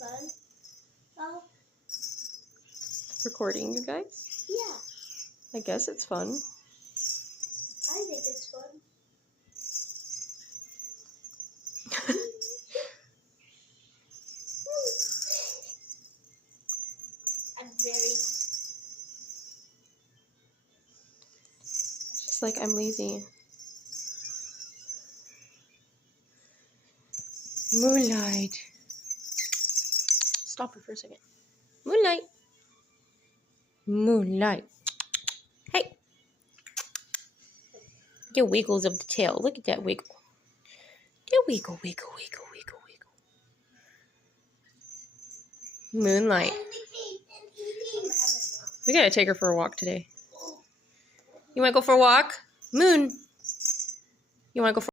fun. Oh. Recording, you guys? Yeah. I guess it's fun. I think it's fun. I'm very... She's like, I'm lazy. Moonlight. Stop it for a second. Moonlight. Moonlight. Hey. The wiggles of the tail. Look at that wiggle. The wiggle, wiggle, wiggle, wiggle, wiggle. Moonlight. We gotta take her for a walk today. You wanna go for a walk? Moon. You wanna go for